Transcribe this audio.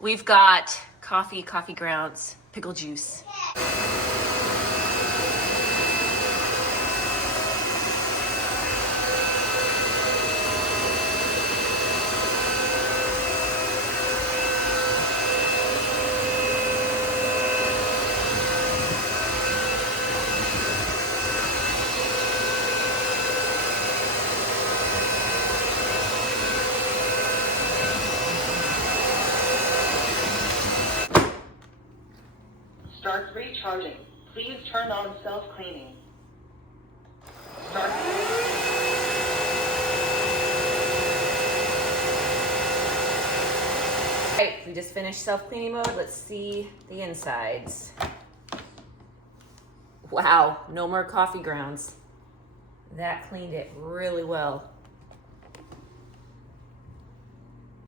We've got coffee grounds, pickle juice. Starts recharging. Please turn on self-cleaning. Alright, we just finished self-cleaning mode. Let's see the insides. Wow, no more coffee grounds. That cleaned it really well.